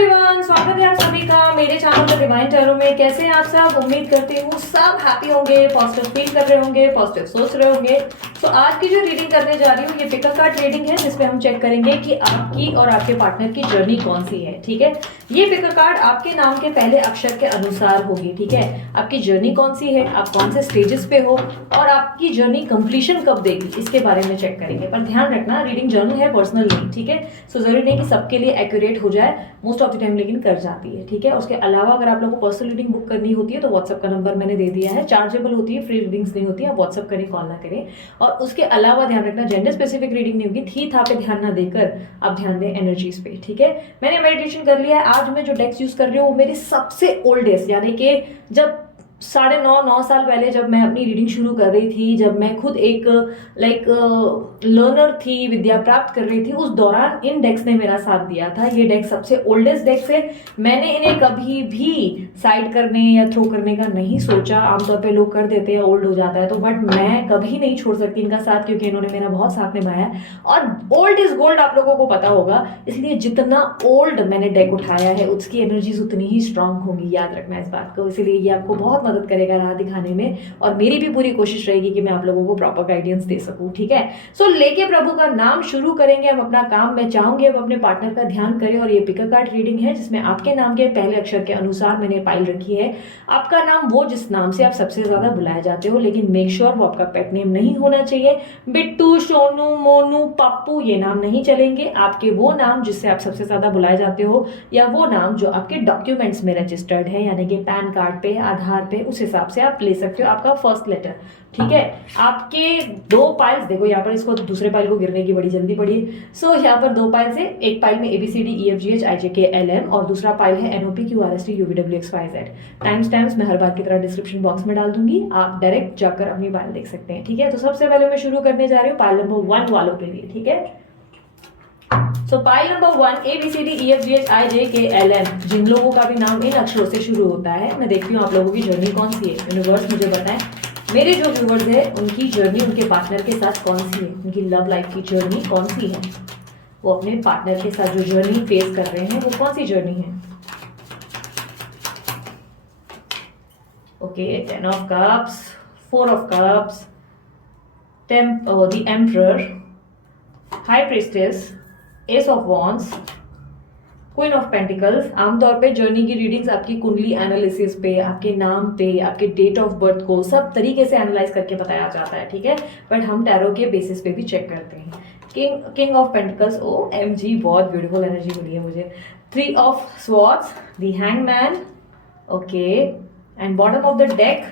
Everyone, स्वागत है आप सभी का मेरे चैनल द डिवाइन टैरो में। कैसे हैं आप सब? उम्मीद करती हूँ सब हैप्पी होंगे, पॉजिटिव फील कर रहे होंगे, पॉजिटिव सोच रहे होंगे। तो आज की जो रीडिंग करने जा रही हूँ ये पिक अ कार्ड रीडिंग है, जिसमें हम चेक करेंगे कि आपकी और आपके पार्टनर की जर्नी कौन सी है। ठीक है, ये पिक अ कार्ड आपके नाम के पहले अक्षर के अनुसार होगी। ठीक है, आपकी जर्नी कौन सी है, आप कौन से स्टेजेस पे हो और आपकी जर्नी कंप्लीशन कब देगी, इसके बारे में चेक करेंगे। पर ध्यान रखना, रीडिंग जर्नल है, पर्सनल नहीं। ठीक है, सो जरूरी नहीं कि सबके लिए एक्यूरेट हो जाए, मोस्ट ऑफ द टाइम लेकिन कर जाती है। ठीक है, उसके अलावा अगर आप लोगों को पर्सनल रीडिंग बुक करनी होती है तो व्हाट्सअप का नंबर मैंने दे दिया है, चार्जेबल होती है, फ्री रीडिंग्स नहीं होती है, आप व्हाट्सअप करें, कॉल ना करें। और उसके अलावा ध्यान रखना, जेंडर स्पेसिफिक रीडिंग नहीं होगी, थी था पे ध्यान ना देकर आप ध्यान दें एनर्जीज पे। ठीक है, मैंने मेडिटेशन कर लिया है। आज मैं जो डेक्स यूज कर रही हूँ वो मेरी सबसे ओल्डेस्ट, यानी कि जब 9.5 साल पहले जब मैं अपनी रीडिंग शुरू कर रही थी, जब मैं खुद एक लर्नर थी, विद्या प्राप्त कर रही थी, उस दौरान इन डेक्स ने मेरा साथ दिया था। ये डेक्स सबसे ओल्डेस्ट डेक्स है, मैंने इन्हें कभी भी साइड करने या थ्रो करने का नहीं सोचा। आमतौर पे लोग कर देते हैं, ओल्ड हो जाता है तो, बट मैं कभी नहीं छोड़ सकती इनका साथ, क्योंकि इन्होंने मेरा बहुत साथ निभाया है। और ओल्ड इज गोल्ड आप लोगों को पता होगा, इसलिए जितना ओल्ड मैंने डेक उठाया है उसकी एनर्जीज उतनी ही स्ट्रांग होगी, याद रखना इस बात को। इसलिए ये आपको बहुत मदद करेगा राह दिखाने में, और मेरी भी पूरी कोशिश रहेगी कि मैं आप लोगों को प्रॉपर गाइडेंस दे सकूं। ठीक है, सो लेके प्रभु का नाम शुरू करेंगे हम अपना काम। मैं चाहूंगी अब अपने पार्टनर का ध्यान करें, और ये पिक अ कार्ड रीडिंग है जिसमें आपके नाम के पहले अक्षर के अनुसार मैंने पाइल रखी है आपका नाम, वो जिस नाम से आप सबसे ज्यादा बुलाए जाते हो, लेकिन मेक श्योर वो आपका पेट नेम नहीं होना चाहिए। बिट्टू, सोनू, मोनू, पप्पू ये नाम नहीं चलेंगे। आपके वो नाम जिससे आप सबसे ज्यादा बुलाए जाते हो, या वो नाम जो आपके डॉक्यूमेंट्स में रजिस्टर्ड है, यानी कि पैन कार्ड पे, आधार पे, उस हिसाब से आप ले सकते हो आपका फर्स्ट लेटर। ठीक है, आपके 2 पाइल्स देखो यहाँ पर, इसको दूसरे पाइल को गिरने की बड़ी जल्दी पड़ी। सो यहाँ पर 2 पाइल्स है, एक पाइल में ABCDEFGHIJKLM और दूसरा पाइल है NOPQRSTUVWXYZ। टाइम स्टैम्प्स मैं हर बार की तरह डिस्क्रिप्शन बॉक्स में डाल दूंगी, आप डायरेक्ट जाकर अपनी पाइल देख सकते हैं। ठीक है, तो सबसे पहले मैं शुरू करने जा रही हूँ पाइल नंबर 1 वालों के लिए। ठीक है, सो पाइल नंबर 1 ABCDEFGHIJKLM, जिन लोगों का भी नाम इन अक्षरों से शुरू होता है, मैं देखती हूँ आप लोगों की जर्नी कौन सी है। यूनिवर्स मुझे बताएं, मेरे जो व्यूवर्स है उनकी जर्नी उनके पार्टनर के साथ कौन सी है, उनकी लव लाइफ की जर्नी कौन सी है, वो अपने पार्टनर के साथ जो जर्नी फेस कर रहे हैं वो कौन सी जर्नी है। Okay, 10 of cups, 4 of cups, the emperor, high priestess, S of wands, queen of pentacles. आमतौर पे जर्नी की रीडिंग्स आपकी कुंडली एनालिसिस पे, आपके नाम पे, आपके डेट ऑफ बर्थ को सब तरीके से एनालाइज करके बताया जाता है। ठीक है, बट हम टैरो के बेसिस पे भी चेक करते हैं। किंग ऑफ पेंटिकल्स, OMG बहुत ब्यूटीफुल एनर्जी मिली है मुझे। 3 of swords, the hangman, okay, and bottom of the deck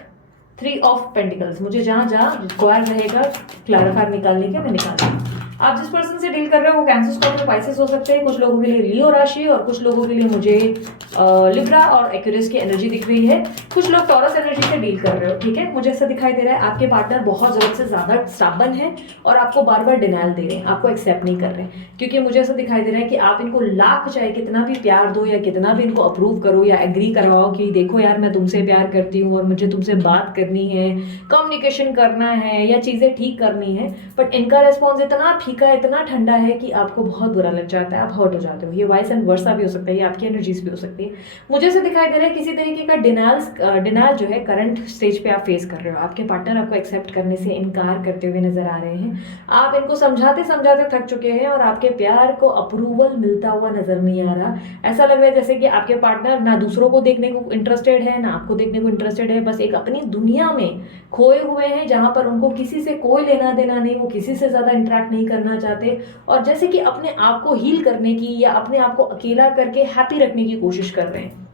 3 of pentacles. मुझे जहां जहां रिक्वायर रहेगा क्लैरिफायर निकालने के, मैं निकालूंगी। आप जिस पर्सन से डील कर रहे हो वो कैंसर, स्कॉर्पियो, पाइसेस हो सकते हैं, कुछ लोगों के लिए लियो राशि, और कुछ लोगों के लिए मुझे लिब्रा और एक्यूरियस की एनर्जी दिख रही है। कुछ लोग टॉरस एनर्जी से डील कर रहे हो। ठीक है, मुझे ऐसा दिखाई दे रहा है आपके पार्टनर बहुत जरूरत से ज्यादा स्टाबन है और आपको बार बार डिनाइल दे रहे हैं, आपको एक्सेप्ट नहीं कर रहे हैं, क्योंकि मुझे ऐसा दिखाई दे रहा है कि आप इनको लाख चाहे कितना भी प्यार दो या कितना भी इनको अप्रूव करो या एग्री करवाओ कि देखो यार मैं तुमसे प्यार करती हूँ और मुझे तुमसे बात करनी है, कम्युनिकेशन करना है या चीजें ठीक करनी है, बट इनका रेस्पॉन्स इतना फीका, इतना ठंडा है कि आपको बहुत बुरा लग जाता है, आप हर्ट हो जाते हो। ये वाइस एंड वर्सा भी हो सकता है, ये आपकी एनर्जीज भी हो सकती है। मुझे ऐसे दिखाई दे रहा है किसी तरीके का डिनाइल जो है करंट स्टेज पे आप फेस कर रहे हो। आपके पार्टनर आपको एक्सेप्ट करने से इनकार करते हुए नजर आ रहे हैं। आप इनको समझाते समझाते थक चुके हैं और आपके प्यार को अप्रूवल मिलता हुआ नजर नहीं आ रहा। ऐसा लग रहा है जैसे कि आपके पार्टनर ना दूसरों को देखने को इंटरेस्टेड है, ना आपको देखने को इंटरेस्टेड है, बस एक अपनी दुनिया में खोए हुए हैं जहां पर उनको किसी से कोई लेना देना नहीं, वो किसी से ज्यादा इंटरेक्ट नहीं करना चाहते, और जैसे कि अपने आप को हील करने की या अपने आप को अकेला करके हैप्पी रखने की कोशिश कर रहे हैं।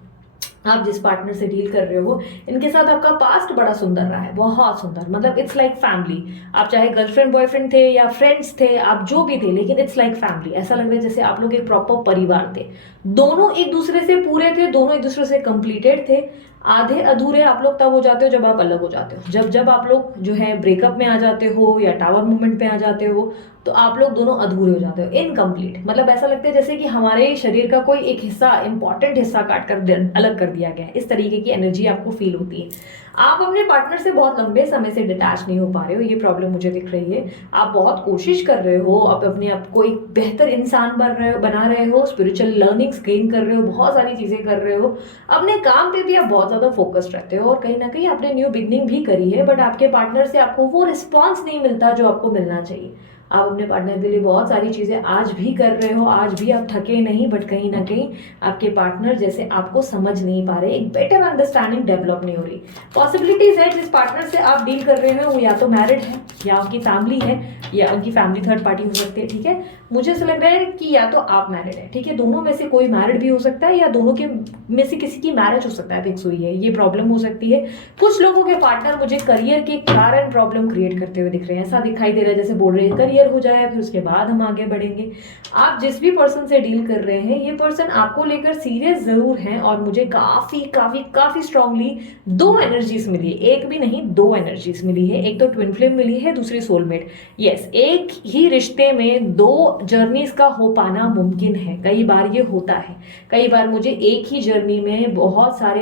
आप जिस पार्टनर से डील कर रहे हो इनके साथ आपका पास्ट बड़ा सुंदर रहा है, बहुत सुंदर, मतलब इट्स लाइक फैमिली। आप चाहे गर्लफ्रेंड बॉयफ्रेंड थे या फ्रेंड्स थे, आप जो भी थे, लेकिन इट्स लाइक फैमिली। ऐसा लग रहा है जैसे आप लोग एक प्रॉपर परिवार थे, दोनों एक दूसरे से पूरे थे, दोनों एक दूसरे से कंप्लीटेड थे। आधे अधूरे आप लोग तब हो जाते हो जब आप अलग हो जाते हो, जब आप लोग जो है ब्रेकअप में आ जाते हो या टावर मूवमेंट में आ जाते हो, तो आप लोग दोनों अधूरे हो जाते हो, इनकम्प्लीट। मतलब ऐसा लगता है जैसे कि हमारे शरीर का कोई एक हिस्सा, इंपॉर्टेंट हिस्सा काट कर अलग कर दिया गया है, इस तरीके की एनर्जी आपको फील होती है। आप अपने पार्टनर से बहुत लंबे समय से डिटैच नहीं हो पा रहे हो, ये प्रॉब्लम मुझे दिख रही है। आप बहुत कोशिश कर रहे हो, आप अपने आप को एक बेहतर इंसान बना रहे हो, स्पिरिचुअल लर्निंग्स गेन कर रहे हो, बहुत सारी चीज़ें कर रहे हो, अपने काम पे भी आप बहुत ज़्यादा फोकस्ड रहते हो और कहीं ना कहीं आपने न्यू बिगनिंग भी करी है, बट आपके पार्टनर से आपको वो रिस्पॉन्स नहीं मिलता जो आपको मिलना चाहिए। आप अपने पार्टनर के लिए बहुत सारी चीज़ें आज भी कर रहे हो, आज भी आप थके नहीं, बट कहीं ना कहीं आपके पार्टनर जैसे आपको समझ नहीं पा रहे, एक बेटर अंडरस्टैंडिंग डेवलप नहीं हो रही। पॉसिबिलिटीज है जिस पार्टनर से आप डील कर रहे हो वो या तो मैरिड है, या उनकी फैमिली है, या उनकी फैमिली थर्ड पार्टी हो सकती है, ठीक है। मुझे ऐसा लग रहा है कि या तो आप मैरिड है, ठीक है, दोनों में से कोई मैरिड भी हो सकता है, या दोनों के में से किसी की मैरिज हो सकता है, फिक्स हुई है, ये प्रॉब्लम हो सकती है। कुछ लोगों के पार्टनर मुझे करियर के कारण प्रॉब्लम क्रिएट करते हुए दिख रहे हैं, ऐसा दिखाई दे रहा है जैसे बोल रहे हैं करियर हो जाए फिर उसके बाद हम आगे बढ़ेंगे। आप जिस भी पर्सन से डील कर रहे हैं, ये पर्सन आपको लेकर सीरियस जरूर है, और मुझे काफी काफी काफी स्ट्रांगली दो एनर्जीज मिली है, एक भी नहीं दो एनर्जीज मिली है। एक तो ट्विन फ्लेम मिली है, दूसरी सोलमेट। यस, एक ही रिश्ते में दो जर्नीज का हो पाना मुमकिन है, कई बार ये होता है। कई बार मुझे एक ही जर्नी में बहुत सारे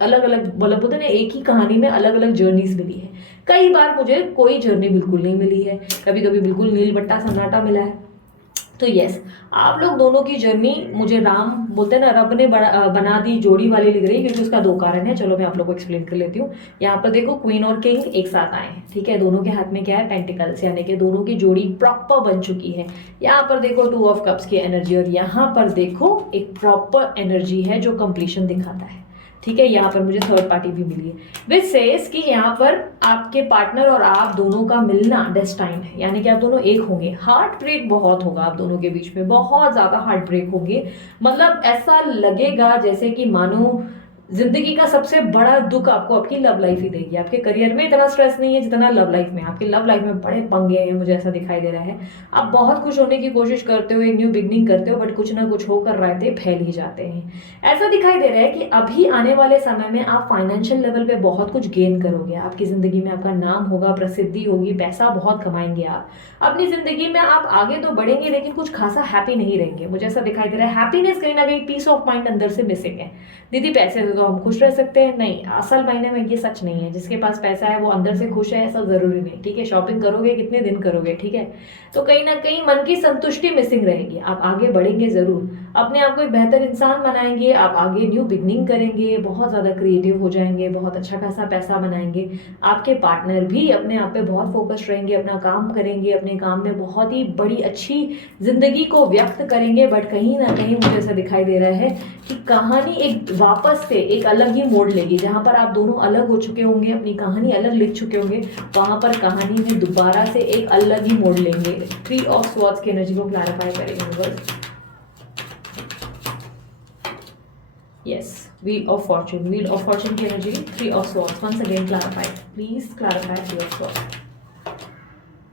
अलग अलग, मतलब बोलते ना एक ही कहानी में अलग अलग जर्नीज मिली है। कई बार मुझे कोई जर्नी बिल्कुल नहीं मिली है, कभी कभी बिल्कुल नील बट्टा सन्नाटा मिला है। तो यस, आप लोग दोनों की जर्नी मुझे राम बोलते हैं ना, रब ने बना दी जोड़ी वाली लग रही है, क्योंकि उसका दो कारण है। चलो मैं आप लोग को एक्सप्लेन कर लेती हूँ। यहाँ पर देखो क्वीन और किंग एक साथ आए हैं, ठीक है, दोनों के हाथ में क्या है, पेंटिकल्स, यानी कि दोनों की जोड़ी प्रॉपर बन चुकी है। यहाँ पर देखो टू ऑफ कप्स की एनर्जी, और यहाँ पर देखो एक प्रॉपर एनर्जी है जो कंप्लीशन दिखाता है, ठीक है। यहाँ पर मुझे थर्ड पार्टी भी मिली है, विच सेज कि यहाँ पर आपके पार्टनर और आप दोनों का मिलना डेस्टाइन है, यानी कि आप दोनों एक होंगे। हार्ट ब्रेक बहुत होगा आप दोनों के बीच में, बहुत ज्यादा हार्ट ब्रेक होंगे। मतलब ऐसा लगेगा जैसे कि मानो जिंदगी का सबसे बड़ा दुख आपको आपकी लव लाइफ ही देगी। आपके करियर में इतना स्ट्रेस नहीं है जितना लव लाइफ में, आपकी लव लाइफ में बड़े पंगे हैं, मुझे ऐसा दिखाई दे रहा है। आप बहुत खुश होने की कोशिश करते हो, एक न्यू बिगनिंग करते हो, बट कुछ ना कुछ होकर रहते फैल ही जाते हैं। ऐसा दिखाई दे रहा है कि अभी आने वाले समय में आप फाइनेंशियल लेवल पे बहुत कुछ गेन करोगे, आपकी जिंदगी में आपका नाम होगा, प्रसिद्धि होगी, पैसा बहुत कमाएंगे आप अपनी जिंदगी में। आप आगे तो बढ़ेंगे लेकिन कुछ खासा हैप्पी नहीं रहेंगे, मुझे ऐसा दिखाई दे रहा है। हैप्पीनेस कहीं ना कहीं, पीस ऑफ माइंड अंदर से मिसिंग है। दीदी पैसे से तो हम खुश रह सकते हैं, नहीं, असल मायने में ये सच नहीं है। जिसके पास पैसा है वो अंदर से खुश है ऐसा जरूरी नहीं, ठीक है। शॉपिंग करोगे कितने दिन करोगे, ठीक है, तो कहीं ना कहीं मन की संतुष्टि मिसिंग रहेगी। आप आगे बढ़ेंगे जरूर, अपने आप को एक बेहतर इंसान बनाएंगे, आप आगे न्यू बिगनिंग करेंगे, बहुत ज़्यादा क्रिएटिव हो जाएंगे, बहुत अच्छा खासा पैसा बनाएंगे। आपके पार्टनर भी अपने आप पे बहुत फोकस्ड रहेंगे, अपना काम करेंगे, अपने काम में बहुत ही बड़ी अच्छी जिंदगी को व्यक्त करेंगे। बट कहीं ना कहीं मुझे ऐसा दिखाई दे रहा है कि कहानी एक वापस से एक अलग ही मोड़ लेगी। जहाँ पर आप दोनों अलग हो चुके होंगे, अपनी कहानी अलग लिख चुके होंगे, वहां पर कहानी में दोबारा से एक अलग ही मोड़ लेंगे। थ्री ऑफ स्वॉर्ड्स की एनर्जी को क्लैरिफाई करेंगे universe. Yes, Wheel of Fortune. Wheel of Fortune की energy, Three of Swords. Once again clarify. Please clarify Three of Swords.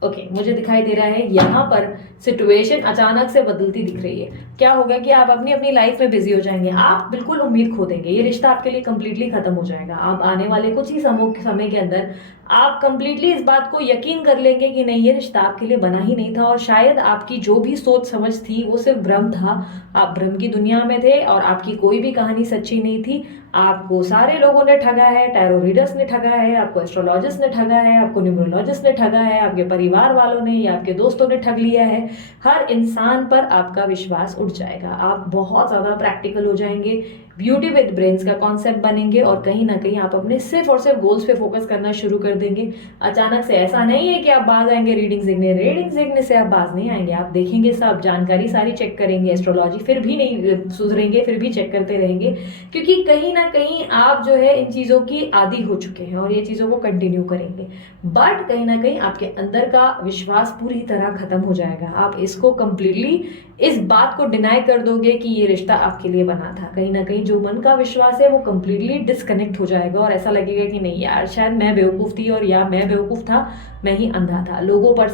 Okay मुझे दिखाई दे रहा है यहाँ पर सिचुएशन अचानक से बदलती दिख रही है। क्या होगा कि आप अपनी अपनी लाइफ में बिजी हो जाएंगे, आप बिल्कुल उम्मीद खो देंगे, ये रिश्ता आपके लिए कंप्लीटली खत्म हो जाएगा। आप आने वाले कुछ ही समय के अंदर आप कंप्लीटली इस बात को यकीन कर लेंगे कि नहीं, ये रिश्ता आपके लिए बना ही नहीं था, और शायद आपकी जो भी सोच समझ थी वो सिर्फ भ्रम था। आप भ्रम की दुनिया में थे और आपकी कोई भी कहानी सच्ची नहीं थी। आपको सारे लोगों ने ठगा है, टैरो रीडर्स ने ठगा है, आपको एस्ट्रोलॉजिस्ट ने ठगा है, आपको न्यूमरोलॉजिस्ट ने ठगा है, आपके परिवार वालों ने या आपके दोस्तों ने ठग लिया है। हर इंसान पर आपका विश्वास उठ जाएगा, आप बहुत ज़्यादा प्रैक्टिकल हो जाएंगे, ब्यूटी विद ब्रेन्स का कॉन्सेप्ट बनेंगे, और कहीं ना कहीं आप अपने सिर्फ और सिर्फ गोल्स पे फोकस करना शुरू कर देंगे। अचानक से ऐसा नहीं है कि आप बाज आएंगे रीडिंग सीखने से आप बाज नहीं आएंगे। आप देखेंगे सब जानकारी सारी चेक करेंगे, एस्ट्रोलॉजी फिर भी नहीं सुधरेंगे, फिर भी चेक करते रहेंगे, क्योंकि कहीं ना कहीं आप जो है इन चीज़ों की आदी हो चुके हैं और ये चीज़ों को कंटिन्यू करेंगे। बट कहीं ना कहीं आपके अंदर का विश्वास पूरी तरह खत्म हो जाएगा। आप इसको कंप्लीटली इस बात को डिनाई कर दोगे कि ये रिश्ता आपके लिए बना था। कहीं ना कहीं जो मन का विश्वास है वो कंप्लीटली डिस्कनेक्ट हो जाएगा, और ऐसा लगेगा कि नहीं यार, शायद मैं बेवकूफ़ थी, और या मैं बेवकूफ़ था, मैं ही अंधा था। लोगों पर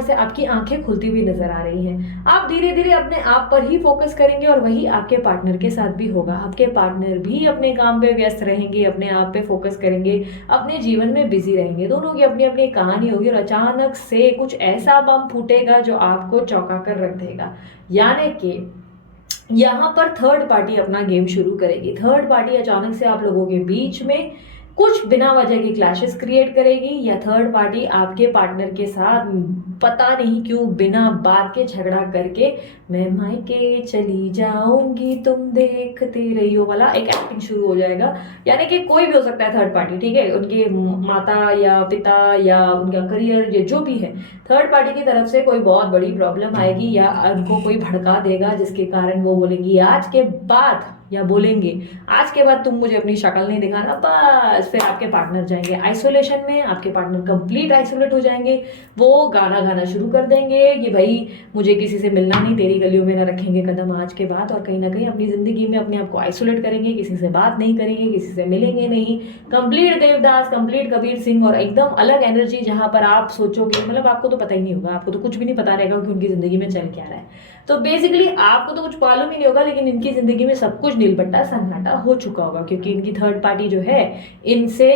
से आपकी आंखें खुलती हुई नजर आ रही हैं। आप धीरे धीरे अपने आप पर ही फोकस करेंगे, और वही आपके पार्टनर के साथ भी होगा। आपके पार्टनर भी अपने काम पे व्यस्त रहेंगे, अपने आप पे फोकस करेंगे, अपने जीवन में बिजी रहेंगे। दोनों की अपनी अपनी कहानी होगी, और अचानक से कुछ ऐसा बम फूटेगा जो आपको चौंका कर रख देगा। यानी कि यहाँ पर थर्ड पार्टी अपना गेम शुरू करेगी। थर्ड पार्टी अचानक से आप लोगों के बीच में कुछ बिना वजह की क्लैशेस क्रिएट करेगी, या थर्ड पार्टी आपके पार्टनर के साथ पता नहीं क्यों बिना बात के झगड़ा करके मैं मायके चली जाऊंगी तुम देखते रही हो वाला एक एक्टिंग शुरू हो जाएगा। यानी कि कोई भी हो सकता है थर्ड पार्टी, ठीक है, उनके माता या पिता या उनका करियर या जो भी है, थर्ड पार्टी की तरफ से कोई बहुत बड़ी प्रॉब्लम आएगी या उनको कोई भड़का देगा जिसके कारण वो बोलेंगी आज के बाद, या बोलेंगे आज के बाद तुम मुझे अपनी शक्ल नहीं दिखाना, बस फिर आपके पार्टनर जाएंगे आइसोलेशन में, आपके पार्टनर कंप्लीट आइसोलेट हो जाएंगे। वो गाना गाना शुरू कर देंगे कि भाई मुझे किसी से मिलना नहीं, तेरी गलियों में ना रखेंगे कदम आज के बाद, और कहीं ना कहीं अपनी जिंदगी में अपने आप को आइसोलेट करेंगे, किसी से बात नहीं करेंगे, किसी से मिलेंगे नहीं। कंप्लीट देवदास, कंप्लीट कबीर सिंह, और एकदम अलग एनर्जी जहां पर आप सोचोगे, मतलब आपको तो पता ही नहीं होगा, आपको तो कुछ भी नहीं पता रहेगा कि उनकी जिंदगी में चल क्या रहा है। तो बेसिकली आपको तो कुछ मालूम ही नहीं होगा, लेकिन इनकी जिंदगी में सब कुछ नीलबट्टा सन्नाटा हो चुका होगा, क्योंकि इनकी थर्ड पार्टी जो है इनसे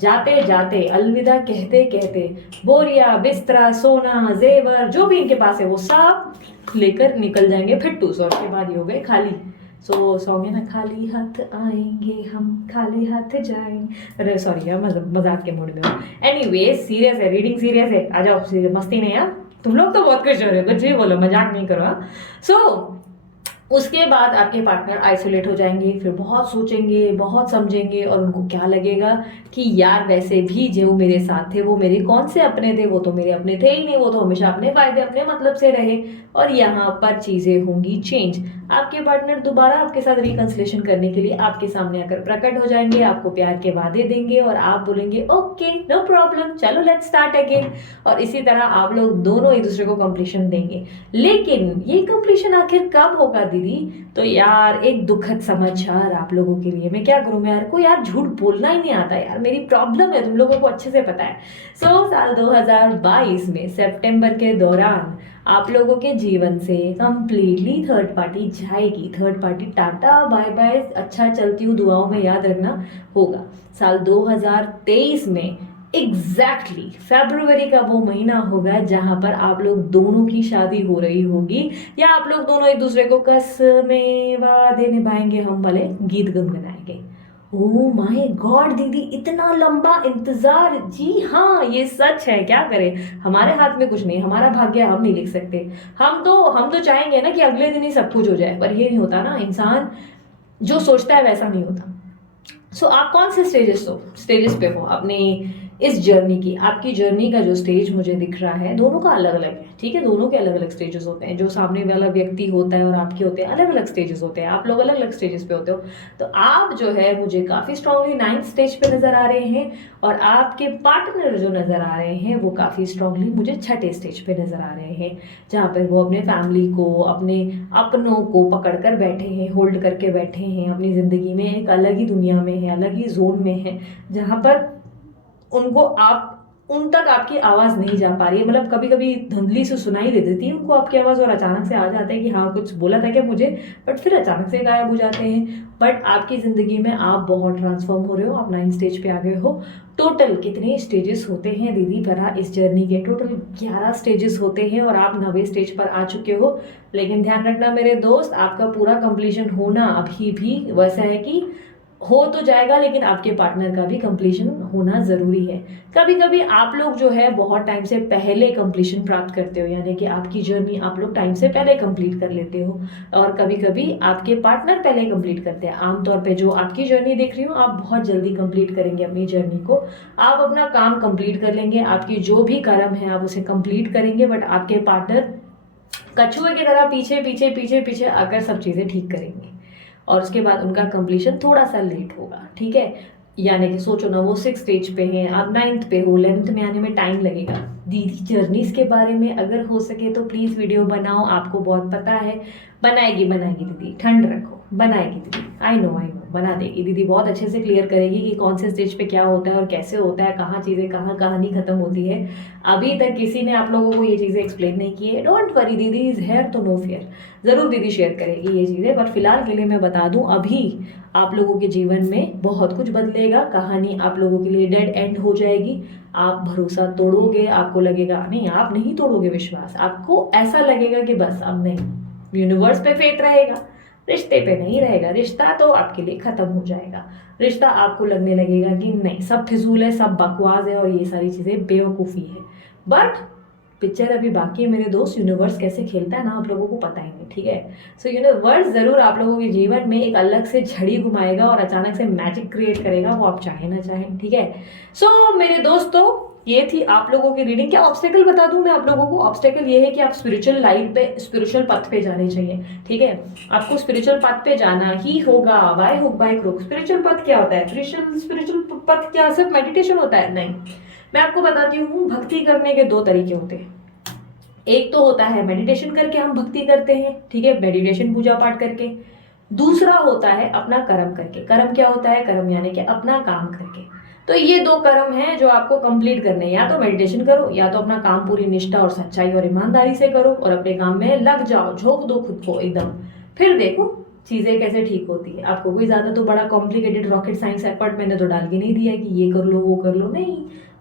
जाते जाते अलविदा कहते कहते बोरिया बिस्तरा सोना जेवर जो भी इनके पास है वो सब लेकर निकल जाएंगे फिट्टू। सौ के बाद ये हो गए खाली। सो सॉन्ग है ना, खाली हाथ आएंगे हम खाली हाथ जाएंगे, अरे सॉरी यार मजाक के मूड में हूँ। एनीवे सीरियस है, रीडिंग सीरियस है, आ जाओ मस्ती नहीं यार, तुम लोग तो बहुत खुश हो रहे हो, कुछ भी बोलो, मजाक नहीं करो। सो उसके बाद आपके पार्टनर आइसोलेट हो जाएंगे, फिर बहुत सोचेंगे, बहुत समझेंगे, और उनको क्या लगेगा कि यार वैसे भी जो मेरे साथ थे वो मेरे कौन से अपने थे, वो तो मेरे अपने थे ही नहीं, वो तो हमेशा अपने फायदे अपने मतलब से रहे, और यहाँ पर चीजें होंगी चेंज। आपके पार्टनर दोबारा आपके साथ रिकंसिलेशन करने के लिए आपके सामने आकर प्रकट हो जाएंगे, आपको प्यार के वादे देंगे, और आप बोलेंगे ओके नो प्रॉब्लम, चलो लेट्स स्टार्ट अगेन, और इसी तरह आप लोग दोनों एक दूसरे को कंप्लीशन देंगे। लेकिन ये कंप्लीशन आखिर कब होगा दीदी? तो यार एक दुखद समाचार आप लोगों के लिए, मैं क्या करूं, यार को यार झूठ बोलना ही नहीं आता यार, मेरी प्रॉब्लम है, तुम लोगों को अच्छे से पता है। साल 2022 में सितंबर के दौरान आप लोगों के जीवन से कंप्लीटली थर्ड पार्टी जाएगी। Third party tata bye bye, अच्छा चलती हूँ दुआओं में याद रखना होगा। साल 2023 में एग्जैक्टली फरवरी का वो महीना होगा जहां पर आप लोग दोनों की शादी हो रही होगी, या आप लोग दोनों एक दूसरे को कसमें वादे निभाएंगे, हम वाले गीत गुनगुनाएंगे। ओह माय गॉड दीदी, इतना लंबा इंतजार? जी हाँ ये सच है, क्या करें, हमारे हाथ में कुछ नहीं, हमारा भाग्य हम नहीं लिख सकते। हम तो चाहेंगे ना कि अगले दिन ही सब कुछ हो जाए, पर ये नहीं होता ना, इंसान जो सोचता है वैसा नहीं होता। सो आप कौन से स्टेजेस पे हो अपने इस जर्नी की? आपकी जर्नी का जो स्टेज मुझे दिख रहा है दोनों का अलग अलग है, ठीक है, दोनों के अलग अलग स्टेजेस होते हैं, जो सामने वाला व्यक्ति होता है और आपके होते हैं अलग अलग स्टेजेस होते हैं, आप लोग अलग अलग स्टेजेस पे होते हो। तो आप जो है मुझे काफी स्ट्रांगली 9th स्टेज पे नजर आ रहे हैं, और आपके पार्टनर जो नजर आ रहे हैं वो काफी स्ट्रांगली मुझे 6ठे स्टेज पे नजर आ रहे हैं, जहाँ पर वो अपने फैमिली को, अपने अपनों को पकड़ कर बैठे हैं, होल्ड करके बैठे हैं, अपनी जिंदगी में एक अलग ही दुनिया में है, अलग ही जोन में है, जहाँ पर उनको आप उन तक आपकी आवाज नहीं जा पा रही है। मतलब कभी कभी धुंधली से सुनाई दे देती है उनको आपकी आवाज, और अचानक से आ जाता है कि हाँ कुछ बोला था क्या मुझे, बट फिर अचानक से गायब हो जाते हैं। बट आपकी जिंदगी में आप बहुत ट्रांसफॉर्म हो रहे हो, आप 9th स्टेज पे आ गए हो। टोटल कितने स्टेजेस होते हैं दीदी भरा इस जर्नी के? टोटल 11 स्टेजेस होते हैं, और आप 9वें स्टेज पर आ चुके हो। लेकिन ध्यान रखना मेरे दोस्त, आपका पूरा कंप्लीशन होना अभी भी वैसा है कि हो तो जाएगा, लेकिन आपके पार्टनर का भी कंप्लीशन होना जरूरी है। कभी कभी आप लोग जो है बहुत टाइम से पहले कंप्लीशन प्राप्त करते हो, यानी कि आपकी जर्नी आप लोग टाइम से पहले कंप्लीट कर लेते हो, और कभी कभी आपके पार्टनर पहले कंप्लीट करते हैं। आमतौर पे जो आपकी जर्नी देख रही हूँ, आप बहुत जल्दी कंप्लीट करेंगे अपनी जर्नी को, आप अपना काम कंप्लीट कर लेंगे, आपकी जो भी कर्म है आप उसे कंप्लीट करेंगे, बट आपके पार्टनर कछुए की तरह पीछे पीछे पीछे पीछे आकर सब चीजें ठीक करेंगे, और उसके बाद उनका कंप्लीशन थोड़ा सा लेट होगा, ठीक है। यानी कि सोचो ना, वो 6 स्टेज पे हैं, आप 9th पे हो, 11th में आने में टाइम लगेगा। दीदी जर्नीज के बारे में अगर हो सके तो प्लीज वीडियो बनाओ, आपको बहुत पता है। बनाएगी दीदी, ठंड रखो, बनाएगी दीदी, आई नो बना देगी दीदी, बहुत अच्छे से क्लियर करेगी कि कौन से स्टेज पे क्या होता है और कैसे होता है, कहाँ चीजें, कहाँ कहानी खत्म होती है। अभी तक किसी ने आप लोगों को ये चीजें एक्सप्लेन नहीं की है। डोंट वरी, दीदी इज हेयर तो नो फियर, जरूर दीदी शेयर करेगी ये चीजें। पर फिलहाल के लिए मैं बता दूं, अभी आप लोगों के जीवन में बहुत कुछ बदलेगा, कहानी आप लोगों के लिए डेड एंड हो जाएगी। आप भरोसा तोड़ोगे, आपको लगेगा नहीं, आप नहीं तोड़ोगे विश्वास, आपको ऐसा लगेगा कि बस अब नहीं, यूनिवर्स पे फेथ रहेगा, रिश्ते पे नहीं रहेगा, रिश्ता तो आपके लिए खत्म हो जाएगा। रिश्ता आपको लगने लगेगा कि नहीं सब फिजूल है, सब बकवास है और ये सारी चीज़ें बेवकूफ़ी है। बट पिक्चर अभी बाकी है मेरे दोस्त, यूनिवर्स कैसे खेलता है ना आप लोगों को पता ही नहीं, ठीक है। सो यूनिवर्स ज़रूर आप लोगों के जीवन में एक अलग से झड़ी घुमाएगा और अचानक से मैजिक क्रिएट करेगा, वो आप चाहे ना चाहें, ठीक है। सो मेरे दोस्तों ये थी आप लोगों की रीडिंग। क्या ऑब्स्टेकल बता दूं मैं आप लोगों को? ऑब्स्टेकल ये है कि आप स्पिरिचुअल लाइफ पे, स्पिरिचुअल पथ पे जाने चाहिए, ठीक है। आपको स्पिरिचुअल पथ पे जाना ही होगा, by hook by crook. Spiritual path क्या होता है? स्पिरिचुअल पथ क्या सिर्फ मेडिटेशन होता है? नहीं, मैं आपको बताती हूँ, भक्ति करने के दो तरीके होते हैं। एक तो होता है मेडिटेशन करके हम भक्ति करते हैं, ठीक है, मेडिटेशन पूजा पाठ करके। दूसरा होता है अपना कर्म करके। कर्म क्या होता है? कर्म यानी कि अपना काम करके। तो ये दो कर्म हैं जो आपको कंप्लीट करने हैं। या तो मेडिटेशन करो या तो अपना काम पूरी निष्ठा और सच्चाई और ईमानदारी से करो और अपने काम में लग जाओ, झोंक दो खुद को एकदम, फिर देखो चीजें कैसे ठीक होती है। आपको कोई ज्यादा तो बड़ा कॉम्प्लिकेटेड रॉकेट साइंस एफर्ट मैंने तो डाल के नहीं दिया कि ये कर लो वो कर लो, नहीं,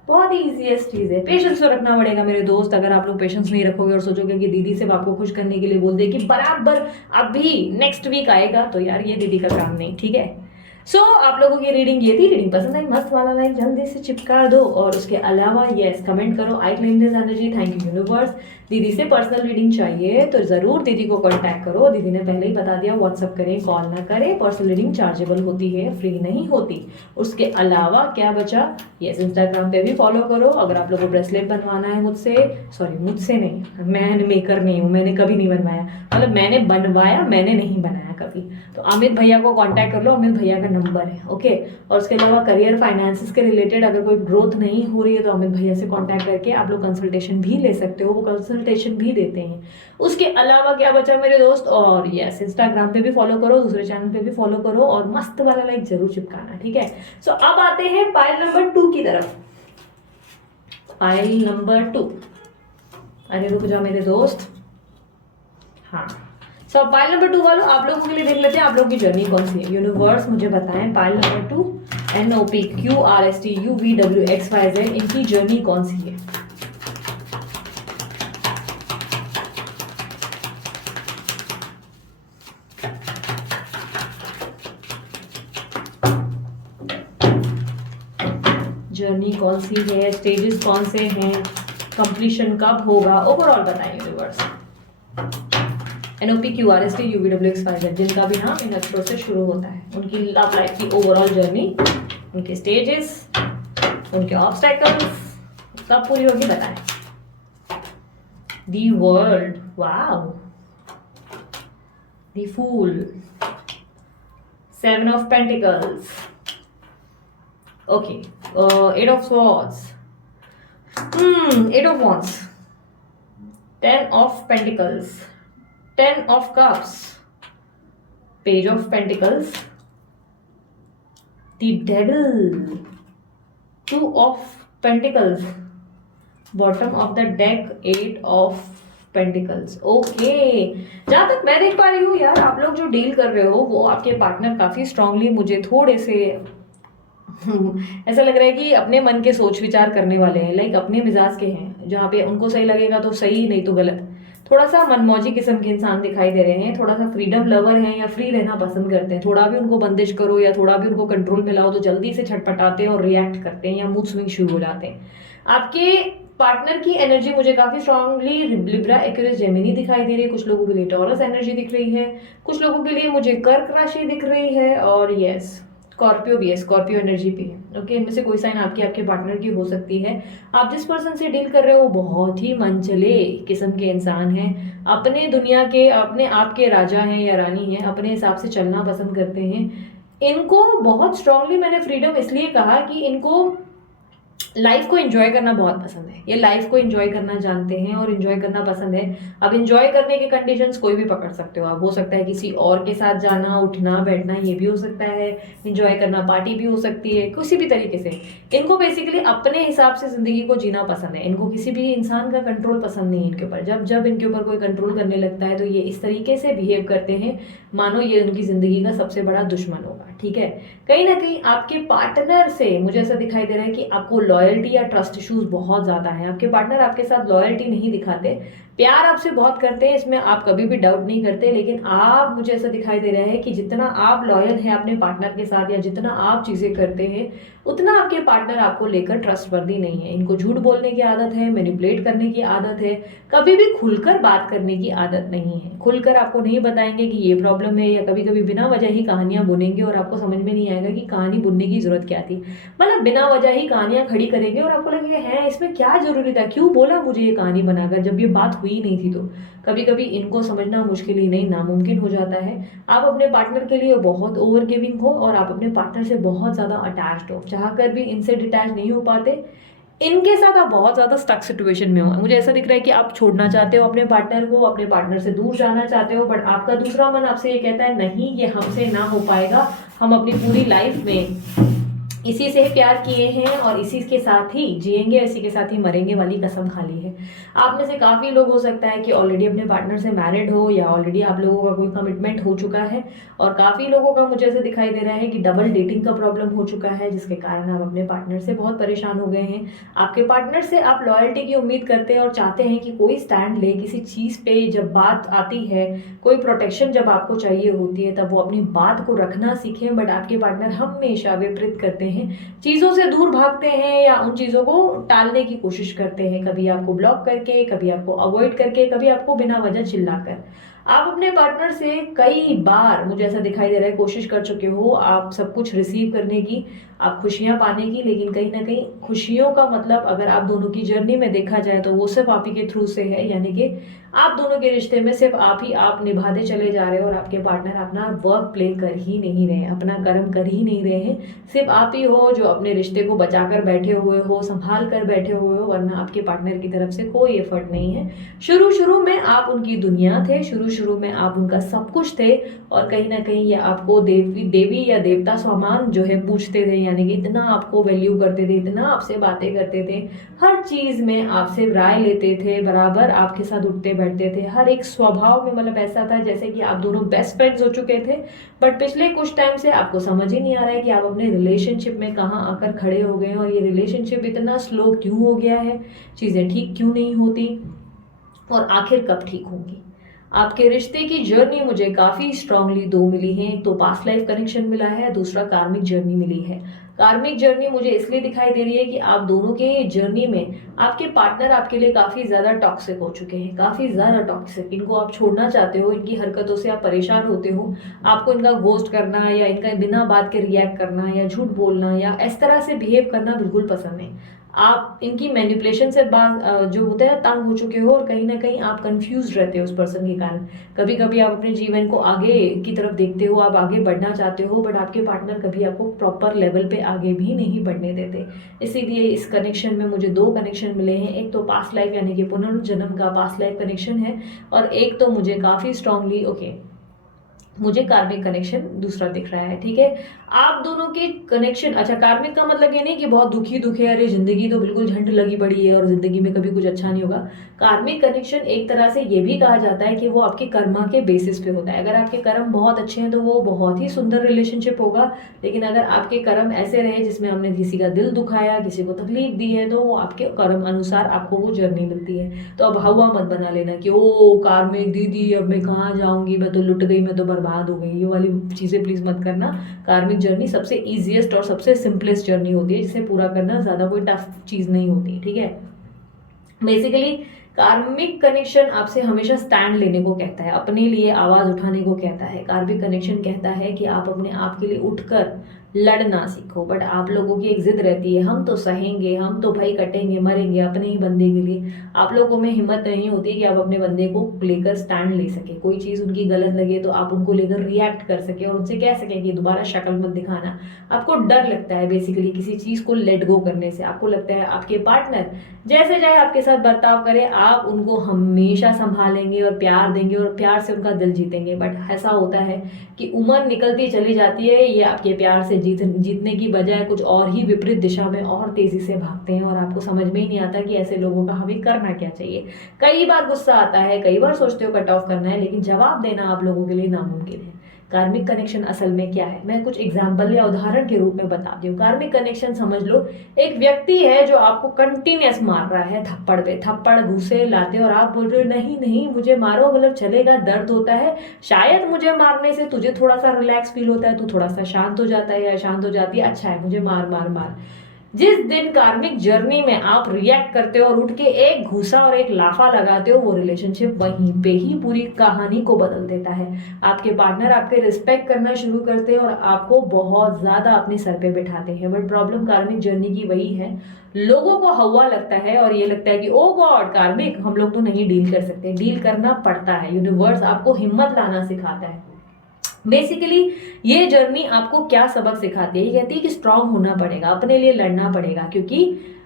बहुत ही ईजीएस्ट चीज है। पेशेंस तो रखना पड़ेगा मेरे दोस्त। अगर आप लोग पेशेंस नहीं रखोगे और सोचोगे कि दीदी सिर्फ आपको खुश करने के लिए बोल दे कि बराबर अभी नेक्स्ट वीक आएगा, तो यार ये दीदी का काम नहीं, ठीक है। सो आप लोगों की रीडिंग ये थी। रीडिंग पसंद आई मस्त वाला लाइक जल्दी से चिपका दो और उसके अलावा यस कमेंट करो I claim this energy, thank you universe. दीदी से पर्सनल रीडिंग चाहिए तो जरूर दीदी को कांटेक्ट करो। दीदी ने पहले ही बता दिया, व्हाट्सअप करें, कॉल ना करें। पर्सनल रीडिंग चार्जेबल होती है, फ्री नहीं होती। उसके अलावा क्या बचा? यस इंस्टाग्राम पे भी फॉलो करो। अगर आप लोगों को ब्रेसलेट बनवाना है मुझसे, सॉरी मुझसे नहीं, मैं मेकर नहीं हूँ, मैंने कभी नहीं बनवाया, मतलब मैंने बनवाया, मैंने नहीं बनाया कभी। तो अमित भैया को कांटेक्ट कर लो, अमित भैया का नंबर है, ओके। और उसके अलावा करियर फाइनेंसेस के रिलेटेड अगर कोई ग्रोथ नहीं हो रही है तो अमित भैया से कांटेक्ट करके आप लोग कंसल्टेशन भी ले सकते हो, वो कंसल्टेशन भी देते हैं। उसके अलावा क्या बचा मेरे दोस्त? और यस इंस्टाग्राम पे भी फॉलो करो, दूसरे चैनल पे भी फॉलो करो और मस्त वाला लाइक जरूर चिपकाना, ठीक है। सो अब आते हैं पाइल नंबर 2 की तरफ। पाइल नंबर 2, अरे रुक जाओ मेरे दोस्त, हाँ। सो पाइल नंबर 2 वालों आप लोगों के लिए देख लेते हैं आप लोगों की जर्नी कौन सी है। यूनिवर्स मुझे बताएं पाइल नंबर 2 NOPQRSTUVWXYZ इनकी जर्नी कौन सी है। जर्नी कौन सी है, स्टेजेस कौन से हैं, कंप्लीशन कब होगा, ओवरऑल बताएं यूनिवर्स। NOPQRSTUVWXYZ जिनका भी नाम इन अक्षरों से शुरू होता है, उनकी लव लाइफ की ओवरऑल जर्नी, उनके स्टेजेस, उनके ऑब्स्टेकल्स कब पूरी होगी बताएं। The world, wow, the fool, 7 of pentacles, okay, 8 of swords, 8 of wands, 10 of pentacles, 10 of cups, page of pentacles, the devil, 2 of pentacles, bottom of the deck, 8 of pentacles, okay. जहां तक मैं देख पा रही हूँ यार, आप लोग जो डील कर रहे हो वो आपके पार्टनर काफी स्ट्रांगली मुझे थोड़े से ऐसा लग रहा है कि अपने मन के सोच विचार करने वाले हैं, लाइक अपने मिजाज के हैं, जहाँ पे उनको सही लगेगा तो सही, नहीं तो गलत। थोड़ा सा मनमौजी किस्म के इंसान दिखाई दे रहे हैं, थोड़ा सा फ्रीडम लवर हैं या फ्री रहना पसंद करते हैं। थोड़ा भी उनको बंदिश करो या थोड़ा भी उनको कंट्रोल में लाओ तो जल्दी से छटपटाते हैं और रिएक्ट करते हैं या मूड स्विंग शुरू हो जाते हैं। आपके पार्टनर की एनर्जी मुझे काफी स्ट्रांगली लिब्रा, एक्वेरियस, जेमिनी दिखाई दे रही है। कुछ लोगों के लिए टॉरस एनर्जी दिख रही है, कुछ लोगों के लिए मुझे कर्क राशि दिख रही है और यस स्कॉर्पियो भी है, स्कॉर्पियो एनर्जी भी है, ओके। इनमें से कोई साइन आपकी आपके पार्टनर की हो सकती है। आप जिस पर्सन से डील कर रहे हो वो बहुत ही मनचले किस्म के इंसान हैं, अपने दुनिया के, अपने आप के राजा हैं या रानी हैं, अपने हिसाब से चलना पसंद करते हैं। इनको बहुत स्ट्रांगली मैंने फ्रीडम इसलिए कहा कि इनको लाइफ को एंजॉय करना बहुत पसंद है, ये लाइफ को एंजॉय करना जानते हैं और एंजॉय करना पसंद है। अब एंजॉय करने के कंडीशंस कोई भी पकड़ सकते हो आप, हो सकता है किसी और के साथ जाना, उठना बैठना, ये भी हो सकता है। एंजॉय करना पार्टी भी हो सकती है, किसी भी तरीके से। इनको बेसिकली अपने हिसाब से जिंदगी को जीना पसंद है, इनको किसी भी इंसान का कंट्रोल पसंद नहीं है इनके ऊपर। जब जब इनके ऊपर कोई कंट्रोल करने लगता है तो ये इस तरीके से बिहेव करते हैं मानो ये उनकी जिंदगी का सबसे बड़ा दुश्मन होगा, ठीक है। कहीं ना कहीं आपके पार्टनर से मुझे ऐसा दिखाई दे रहा है कि आपको लॉयल्टी या ट्रस्ट इश्यूज बहुत ज्यादा है। आपके पार्टनर आपके साथ लॉयल्टी नहीं दिखाते, प्यार आपसे बहुत करते हैं, इसमें आप कभी भी डाउट नहीं करते, लेकिन आप, मुझे ऐसा दिखाई दे रहा है कि जितना आप लॉयल हैं अपने पार्टनर के साथ या जितना आप चीजें करते हैं, उतना आपके पार्टनर आपको लेकर ट्रस्टवर्दी नहीं है। इनको झूठ बोलने की आदत है, मैनिपुलेट करने की आदत है, कभी भी खुलकर बात करने की आदत नहीं है। खुलकर आपको नहीं बताएंगे कि ये प्रॉब्लम है, या कभी कभी बिना वजह ही कहानियां बुनेंगे और आपको समझ में नहीं आएगा कि कहानी बुनने की जरूरत क्या थी। मतलब बिना वजह ही कहानियां खड़ी करेंगे और आपको लगेगा है इसमें क्या जरूरी था, क्यों बोला मुझे ये कहानी बनाकर जब ये बात हुई नहीं थी। तो कभी कभी इनको समझना मुश्किल ही नहीं नामुमकिन हो जाता है। आप अपने पार्टनर के लिए बहुत ओवर गिविंग हो और आप अपने पार्टनर से बहुत ज्यादा अटैच्ड हो, चाहकर भी इनसे डिटैच नहीं हो पाते। इनके साथ आप बहुत ज्यादा स्टक सिचुएशन में हो। मुझे ऐसा दिख रहा है कि आप छोड़ना चाहते हो अपने पार्टनर को, अपने पार्टनर से दूर जाना चाहते हो, बट आपका दूसरा मन आपसे ये कहता है नहीं ये हमसे ना हो पाएगा, हम अपनी पूरी लाइफ में इसी से प्यार किए हैं और इसी के साथ ही जिएंगे, इसी के साथ ही मरेंगे वाली कसम खा ली है। आप में से काफी लोग हो सकता है कि ऑलरेडी अपने पार्टनर से मैरिड हो या ऑलरेडी आप लोगों का कोई कमिटमेंट हो चुका है, और काफी लोगों का मुझे ऐसे दिखाई दे रहा है कि डबल डेटिंग का प्रॉब्लम हो चुका है, जिसके कारण आप अपने पार्टनर से बहुत परेशान हो गए हैं। आपके पार्टनर से आप लॉयल्टी की उम्मीद करते हैं और चाहते हैं कि कोई स्टैंड ले किसी चीज पे। जब बात आती है, कोई प्रोटेक्शन जब आपको चाहिए होती है, तब वो अपनी बात को रखना सीखें, बट आपके पार्टनर हमेशा विपरीत करते हैं, चीजों से दूर भागते हैं या उन चीजों को टालने की कोशिश करते हैं, कभी आपको ब्लॉक करके, कभी आपको अवॉइड करके, कभी आपको बिना वजह चिल्लाकर। आप अपने पार्टनर से कई बार, मुझे ऐसा दिखाई दे रहा है, कोशिश कर चुके हो आप सब कुछ रिसीव करने की, आप खुशियां पाने की, लेकिन कहीं ना कहीं खुशियों का मतलब अगर आप दोनों की जर्नी में देखा जाए तो वो सिर्फ आप ही के थ्रू से है, यानी कि आप दोनों के रिश्ते में सिर्फ आप ही आप निभाते चले जा रहे हो और आपके पार्टनर अपना वर्क प्ले कर ही नहीं रहे हैं, अपना कर्म कर ही नहीं रहे हैं। सिर्फ आप ही हो जो अपने रिश्ते को बचा कर बैठे हुए हो, संभाल कर बैठे हुए हो, वरना आपके पार्टनर की तरफ से कोई एफर्ट नहीं है। शुरू शुरू में आप उनकी दुनिया थे, शुरू शुरू में आप उनका सब कुछ थे, और कहीं ना कहीं ये आपको देवी देवी या देवता समान जो है पूछते थे, यानी कि इतना आपको वैल्यू करते थे, इतना आपसे बातें करते थे, हर चीज में आपसे राय लेते थे, बराबर आपके साथ उठते बैठते थे, हर एक स्वभाव में मतलब ऐसा था जैसे कि आप दोनों बेस्ट फ्रेंड्स हो चुके थे। बट पिछले कुछ टाइम से आपको समझ ही नहीं आ रहा है कि आप अपने रिलेशनशिप में कहाँ आकर खड़े हो गए हैं, और ये रिलेशनशिप इतना स्लो क्यों हो गया है, चीजें ठीक क्यों नहीं होती, और आखिर कब ठीक होंगी। आपके रिश्ते की जर्नी मुझे काफी स्ट्रांगली दो मिली है। एक तो पास्ट लाइफ कनेक्शन मिला है, दूसरा कार्मिक जर्नी मिली है। कार्मिक जर्नी मुझे इसलिए दिखाई दे रही है कि आप दोनों के जर्नी में आपके पार्टनर आपके लिए काफी ज्यादा टॉक्सिक हो चुके हैं, काफी ज्यादा टॉक्सिक। इनको आप छोड़ना चाहते हो, इनकी हरकतों से आप परेशान होते हो, आपको इनका घोस्ट करना या इनका बिना बात के रिएक्ट करना या झूठ बोलना या इस तरह से बिहेव करना बिल्कुल पसंद नहीं। आप इनकी मैनिपुलेशन से जो होता है तंग हो चुके हो, और कहीं ना कहीं आप कंफ्यूज रहते हो उस पर्सन के कारण। कभी कभी आप अपने जीवन को आगे की तरफ देखते हो, आप आगे बढ़ना चाहते हो, बट आपके पार्टनर कभी आपको प्रॉपर लेवल पे आगे भी नहीं बढ़ने देते। इसीलिए इस कनेक्शन में मुझे दो कनेक्शन मिले हैं। एक तो पास्ट लाइफ यानी कि पुनर्जन्म का पास्ट लाइफ कनेक्शन है, और एक तो मुझे काफी स्ट्रांगली मुझे कार्मिक कनेक्शन दूसरा दिख रहा है। ठीक है, आप दोनों के कनेक्शन, अच्छा कार्मिक का मतलब ये नहीं कि बहुत दुखी दुखी अरे जिंदगी तो बिल्कुल झंड लगी पड़ी है और जिंदगी में कभी कुछ अच्छा नहीं होगा। कार्मिक कनेक्शन एक तरह से ये भी कहा जाता है कि वो आपके कर्मा के बेसिस पे होता है। अगर आपके कर्म बहुत अच्छे हैं तो वो बहुत ही सुंदर रिलेशनशिप होगा, लेकिन अगर आपके कर्म ऐसे रहे जिसमें हमने किसी का दिल दुखाया, किसी को तकलीफ दी है, तो वो आपके कर्म अनुसार आपको वो जर्नी मिलती है। तो अब हवा मत बना लेना कि ओ कार्मिक दीदी अब मैं कहाँ जाऊंगी, मैं तो लुट गई, मैं तो बर्बाद हो गई, ये वाली चीजें प्लीज मत करना। कार्मिक जर्नी सबसे इजीएस्ट और सबसे सिंपलेस्ट जर्नी होती है, जिसे पूरा करना ज्यादा कोई टफ चीज नहीं होती। ठीक है, बेसिकली कार्मिक कनेक्शन आपसे हमेशा स्टैंड लेने को कहता है, अपने लिए आवाज उठाने को कहता है। कार्मिक कनेक्शन कहता है कि आप अपने आप के लिए उठकर लड़ना सीखो, बट आप लोगों की एक जिद रहती है, हम तो सहेंगे, हम तो भाई कटेंगे मरेंगे अपने ही बंदे के लिए। आप लोगों में हिम्मत नहीं होती कि आप अपने बंदे को लेकर स्टैंड ले सके, कोई चीज उनकी गलत लगे तो आप उनको लेकर रिएक्ट कर सके और उनसे कह सके कि दोबारा शक्ल मत दिखाना। आपको डर लगता है बेसिकली किसी चीज को लेट गो करने से। आपको लगता है आपके पार्टनर जैसे चाहे आपके साथ बर्ताव करे, आप उनको हमेशा संभालेंगे और प्यार देंगे और प्यार से उनका दिल जीतेंगे। बट ऐसा होता है कि उम्र निकलती चली जाती है, ये आपके प्यार से जीतने की बजाय कुछ और ही विपरीत दिशा में और तेजी से भागते हैं, और आपको समझ में ही नहीं आता कि ऐसे लोगों का हमें करना क्या चाहिए। कई बार गुस्सा आता है, कई बार सोचते हो कट ऑफ करना है, लेकिन जवाब देना आप लोगों के लिए नामुमकिन है। कार्मिक कनेक्शन असल में क्या है, मैं कुछ एग्जाम्पल या उदाहरण के रूप में बताती हूँ। कार्मिक कनेक्शन समझ लो, एक व्यक्ति है जो आपको कंटिन्यूस मार रहा है थप्पड़ पे थप्पड़, घूसे लाते, और आप बोल रहे हो नहीं नहीं मुझे मारो, मतलब चलेगा, दर्द होता है, शायद मुझे मारने से तुझे थोड़ा सा रिलैक्स फील होता है, तू थोड़ा सा शांत हो जाता है या शांत हो जाती है, अच्छा है मुझे मार मार मार। जिस दिन कार्मिक जर्नी में आप रिएक्ट करते हो और उठ के एक घूसा और एक लाफा लगाते हो, वो रिलेशनशिप वहीं पे ही पूरी कहानी को बदल देता है। आपके पार्टनर आपके रिस्पेक्ट करना शुरू करते हैं और आपको बहुत ज्यादा अपने सर पे बिठाते हैं। बट प्रॉब्लम कार्मिक जर्नी की वही है, लोगों को हवा लगता है और ये लगता है कि ओ गॉड कार्मिक, हम लोग तो नहीं डील कर सकते। डील करना पड़ता है, यूनिवर्स आपको हिम्मत लाना सिखाता है। बेसिकली ये जर्नी आपको क्या सबक सिखाती है, ये कहती है कि स्ट्रांग होना पड़ेगा, अपने लिए लड़ना पड़ेगा, क्योंकि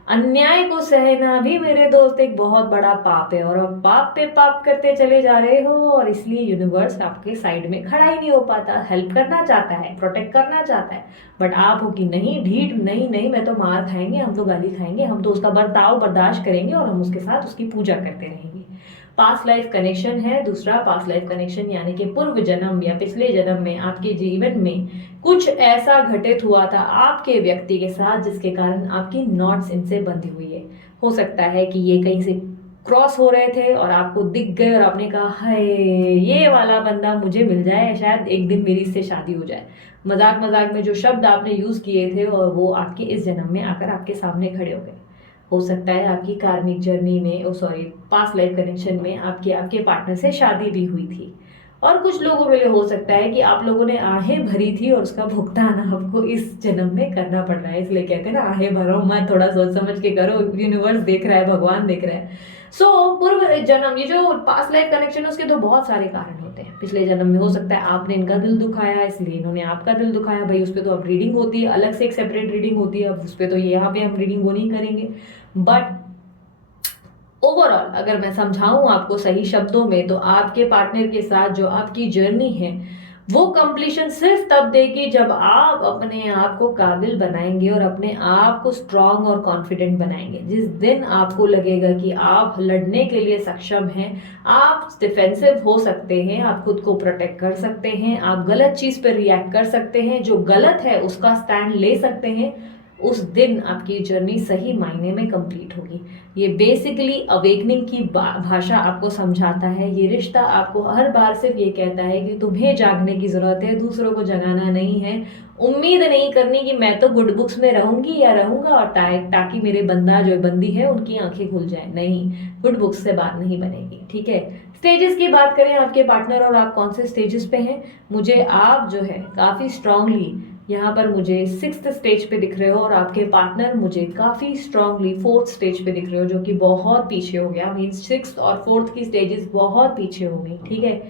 अन्याय को सहना भी मेरे दोस्त एक बहुत बड़ा पाप है, और अब पाप पे पाप करते चले जा रहे हो, और इसलिए यूनिवर्स आपके साइड में खड़ा ही नहीं हो पाता। हेल्प करना चाहता है, प्रोटेक्ट करना चाहता है, बट आप हो कि नहीं ढीठ, नहीं नहीं मैं तो मार खाएंगे, हम तो गाली खाएंगे, हम तो उसका बर्ताव बर्दाश्त करेंगे और हम उसके साथ उसकी पूजा करते रहेंगे। पास्ट लाइफ कनेक्शन है दूसरा। पास्ट लाइफ कनेक्शन यानी कि पूर्व जन्म या पिछले जन्म में आपके जीवन में कुछ ऐसा घटित हुआ था आपके व्यक्ति के साथ जिसके कारण आपकी नॉट्स इनसे बंधी हुई है। हो सकता है कि ये कहीं से क्रॉस हो रहे थे और आपको दिख गए और आपने कहा हाय ये वाला बंदा मुझे मिल जाए, शायद एक दिन मेरी इससे शादी हो जाए। मजाक मजाक में जो शब्द आपने यूज किए थे और वो आपके इस जन्म में आकर आपके सामने खड़े हो गए। हो सकता है आपकी कार्मिक जर्नी में, ओ सॉरी पास्ट लाइफ कनेक्शन में आपके आपके पार्टनर से शादी भी हुई थी। और कुछ लोगों के लिए हो सकता है कि आप लोगों ने आहें भरी थी और उसका भुगतान आपको इस जन्म में करना पड़ रहा है। इसलिए कहते हैं ना आहें भरो मत, थोड़ा सोच समझ के करो, यूनिवर्स देख रहा है, भगवान देख रहा है। सो पूर्व जन्म, ये जो पास्ट लाइफ कनेक्शन है उसके तो बहुत सारे कारण होते हैं। पिछले जन्म में हो सकता है आपने इनका दिल दुखाया इसलिए इन्होंने आपका दिल दुखाया, भाई उस पर तो अब रीडिंग होती है, अलग से एक सेपरेट रीडिंग होती है, अब उस पर तो यहाँ पे हम रीडिंग वो नहीं करेंगे। बट ओवरऑल अगर मैं समझाऊं आपको सही शब्दों में, तो आपके पार्टनर के साथ जो आपकी जर्नी है वो कंप्लीशन सिर्फ तब देगी जब आप अपने आप को काबिल बनाएंगे और अपने आप को स्ट्रांग और कॉन्फिडेंट बनाएंगे। जिस दिन आपको लगेगा कि आप लड़ने के लिए सक्षम हैं, आप डिफेंसिव हो सकते हैं, आप खुद को प्रोटेक्ट कर सकते हैं, आप गलत चीज पर रिएक्ट कर सकते हैं, जो गलत है उसका स्टैंड ले सकते हैं, उस दिन आपकी जर्नी सही मायने में कंप्लीट होगी। ये बेसिकली अवेकनिंग की भाषा आपको समझाता है। ये रिश्ता आपको हर बार सिर्फ ये कहता है कि तुम्हें जागने की जरूरत है, दूसरों को जगाना नहीं है। उम्मीद नहीं करनी कि मैं तो गुड बुक्स में रहूंगी या रहूंगा और ताकि मेरे बंदा जो बंदी है उनकी आंखें खुल जाए, नहीं, गुड बुक्स से बात नहीं बनेगी। ठीक है, स्टेजेस की बात करें, आपके पार्टनर और आप कौन से स्टेजेस पे हैं। मुझे आप जो है काफी स्ट्रांगली यहाँ पर मुझे 6th स्टेज पे दिख रहे हो और आपके पार्टनर मुझे काफी स्ट्रांगली 4th स्टेज पे दिख रहे हो, जो कि बहुत पीछे हो गया। मीन्स 6th और 4th की स्टेजेस बहुत पीछे हो गई। ठीक है,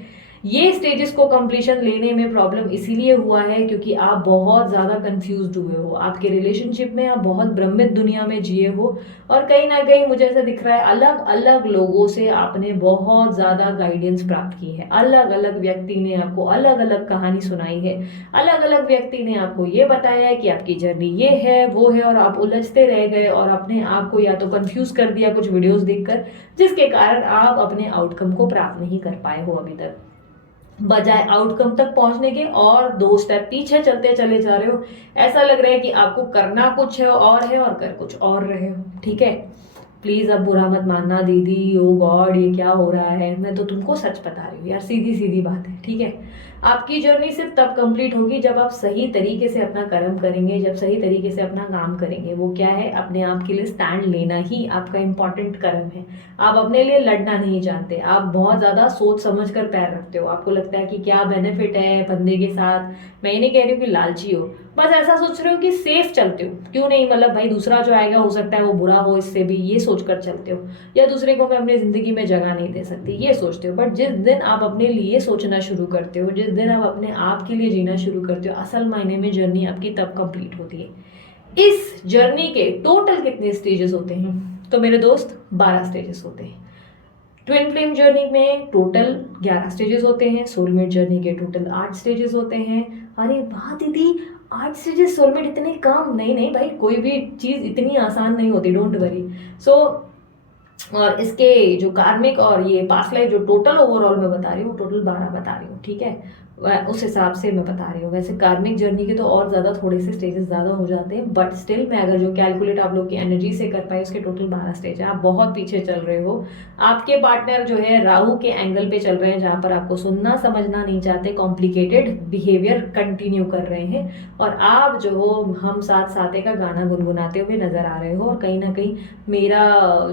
ये स्टेजेस को कंप्लीशन लेने में प्रॉब्लम इसीलिए हुआ है क्योंकि आप बहुत ज़्यादा कंफ्यूज्ड हुए हो। आपके रिलेशनशिप में आप बहुत भ्रमित दुनिया में जिए हो और कहीं ना कहीं मुझे ऐसा दिख रहा है अलग अलग लोगों से आपने बहुत ज़्यादा गाइडेंस प्राप्त की है। अलग अलग व्यक्ति ने आपको अलग अलग कहानी सुनाई है, अलग अलग व्यक्ति ने आपको ये बताया है कि आपकी जर्नी ये है वो है, और आप उलझते रह गए और अपने आप को या तो कंफ्यूज कर दिया कुछ वीडियोस देखकर, जिसके कारण आप अपने आउटकम को प्राप्त नहीं कर पाए हो अभी तक। बजाय आउटकम तक पहुंचने के और 2 स्टेप पीछे चलते चले जा रहे हो। ऐसा लग रहा है कि आपको करना कुछ है और कर कुछ और रहे हो। ठीक है, प्लीज अब बुरा मत मानना दीदी, ओ गॉड ये क्या हो रहा है, मैं तो तुमको सच बता रही हूँ यार, सीधी सीधी बात है। ठीक है, आपकी जर्नी सिर्फ तब कंप्लीट होगी जब आप सही तरीके से अपना कर्म करेंगे, जब सही तरीके से अपना काम करेंगे। वो क्या है, अपने आप के लिए स्टैंड लेना ही आपका इंपॉर्टेंट कर्म है। आप अपने लिए लड़ना नहीं जानते, आप बहुत ज्यादा सोच समझ कर पैर रखते हो। आपको लगता है कि क्या बेनिफिट है बंदे के साथ, मैं ये नहीं कह रही हूँ कि लालची हो, बस ऐसा सोच रहे हो कि सेफ चलते हो, क्यों नहीं, मतलब भाई दूसरा जो आएगा हो सकता है वो बुरा हो, इससे भी ये सोचकर चलते हो, या दूसरे को मैं अपनी जिंदगी में जगह नहीं दे सकती ये सोचते हो। बट जिस दिन आप अपने लिए सोचना शुरू करते हो, जिस दिन आप अपने आप के लिए जीना शुरू करते हो, असल मायने में जर्नी आपकी तब कंप्लीट होती है। इस जर्नी के टोटल कितने स्टेजेस होते हैं, तो मेरे दोस्त 12 स्टेजेस होते हैं। ट्विन फ्लेम जर्नी में टोटल 11 स्टेजेस होते हैं, सोलमेट जर्नी के टोटल 8 स्टेजेस होते हैं। अरे वाह दीदी 8 स्टेजेस, सोलमेट इतने कम, नहीं नहीं भाई, कोई भी चीज़ इतनी आसान नहीं होती, डोंट वरी। सो और इसके जो कार्मिक और ये पास्ट लाइफ जो टोटल ओवरऑल मैं बता रही हूँ, टोटल 12 बता रही हूँ। ठीक है, उस हिसाब से मैं बता रही हूँ। वैसे कार्मिक जर्नी के तो और ज़्यादा थोड़े से स्टेजेस ज़्यादा हो जाते हैं, बट स्टिल मैं अगर जो कैलकुलेट आप लोग की एनर्जी से कर पाई, उसके टोटल 12 स्टेज है। आप बहुत पीछे चल रहे हो। आपके पार्टनर जो है राहु के एंगल पे चल रहे हैं, जहाँ पर आपको सुनना समझना नहीं चाहते, कॉम्प्लिकेटेड बिहेवियर कंटिन्यू कर रहे हैं, और आप जो हो हम साथ साथे का गाना गुनगुनाते हुए नजर आ रहे हो, और कहीं ना कहीं मेरा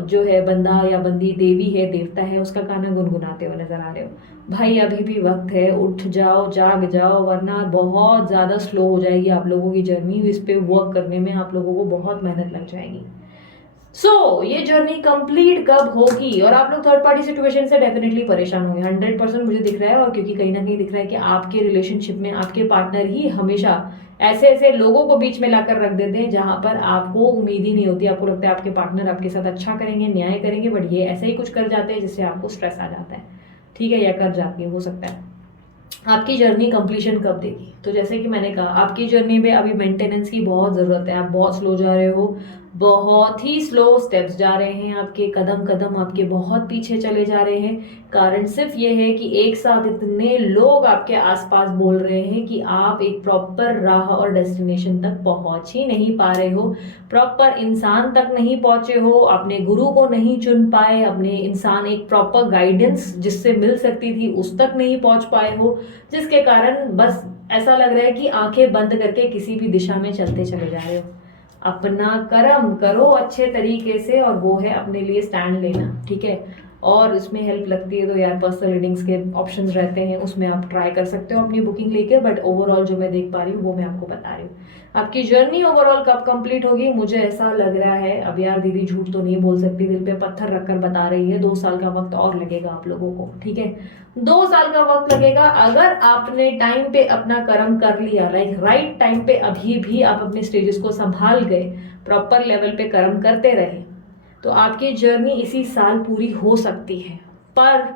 जो है बंदा या बंदी, देवी है देवता है, उसका गाना गुनगुनाते हुए नजर आ रहे हो। भाई अभी भी वक्त है, उठ जाओ जाग जाओ, वरना बहुत ज़्यादा स्लो हो जाएगी आप लोगों की जर्नी। इस पे वर्क करने में आप लोगों को बहुत मेहनत लग जाएगी। ये जर्नी कंप्लीट कब होगी? और आप लोग थर्ड पार्टी सिचुएशन से डेफिनेटली परेशान होंगे, 100% मुझे दिख रहा है। और क्योंकि कहीं ना कहीं दिख रहा है कि आपके रिलेशनशिप में आपके पार्टनर ही हमेशा ऐसे ऐसे लोगों को बीच में लाकर रख देते हैं, जहां पर आपको उम्मीद ही नहीं होती। आपको लगता है आपके पार्टनर आपके साथ अच्छा करेंगे, न्याय करेंगे, बट ये ऐसा ही कुछ कर जाते हैं जिससे आपको स्ट्रेस आ जाता है। ठीक है, या कर जाती है, हो सकता है। आपकी जर्नी कंप्लीशन कब देगी? तो जैसे कि मैंने कहा, आपकी जर्नी में अभी मेंटेनेंस की बहुत ज़रूरत है। आप बहुत स्लो जा रहे हो, बहुत ही स्लो स्टेप्स जा रहे हैं, आपके कदम कदम आपके बहुत पीछे चले जा रहे हैं। कारण सिर्फ ये है कि एक साथ इतने लोग आपके आसपास बोल रहे हैं कि आप एक प्रॉपर राह और डेस्टिनेशन तक पहुंच ही नहीं पा रहे हो, प्रॉपर इंसान तक नहीं पहुंचे हो, अपने गुरु को नहीं चुन पाए, अपने इंसान एक प्रॉपर गाइडेंस जिससे मिल सकती थी उस तक नहीं पहुंच पाए हो, जिसके कारण बस ऐसा लग रहा है कि आंखें बंद करके किसी भी दिशा में चलते चले जा रहे हो। अपना कर्म करो अच्छे तरीके से, और वो है अपने लिए स्टैंड लेना। ठीक है, और इसमें हेल्प लगती है तो यार पर्सनल रीडिंग्स के ऑप्शंस रहते हैं, उसमें आप ट्राई कर सकते हो अपनी बुकिंग लेके। बट ओवरऑल जो मैं देख पा रही हूँ वो मैं आपको बता रही हूँ। आपकी जर्नी ओवरऑल कब कंप्लीट होगी? मुझे ऐसा लग रहा है, अब यार दीदी झूठ तो नहीं बोल सकती, दिल पे पत्थर रखकर बता रही है, 2 साल का वक्त और लगेगा आप लोगों को। ठीक है, 2 साल का वक्त लगेगा। अगर आपने टाइम पे अपना कर्म कर लिया, लाइक राइट टाइम पे अभी भी आप अपने स्टेजेस को संभाल गए, प्रॉपर लेवल पे कर्म करते रहे, तो आपकी जर्नी इसी साल पूरी हो सकती है। पर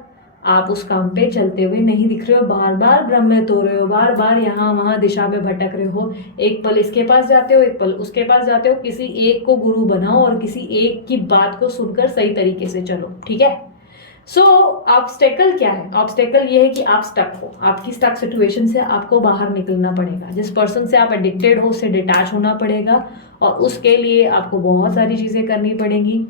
आप उस काम पे चलते हुए नहीं दिख रहे हो, बार बार भ्रमित हो रहे हो, बार बार यहाँ वहाँ दिशा में भटक रहे हो। एक पल इसके पास जाते हो, एक पल उसके पास जाते हो। किसी एक को गुरु बनाओ और किसी एक की बात को सुनकर सही तरीके से चलो। ठीक है, ऑब्स्टेकल क्या है? ऑब्स्टेकल ये है कि आप स्टक हो, आपकी स्टक सिचुएशन से आपको बाहर निकलना पड़ेगा। जिस पर्सन से आप एडिक्टेड हो उससे डिटैच होना पड़ेगा, और उसके लिए आपको बहुत सारी चीज़ें करनी पड़ेंगी।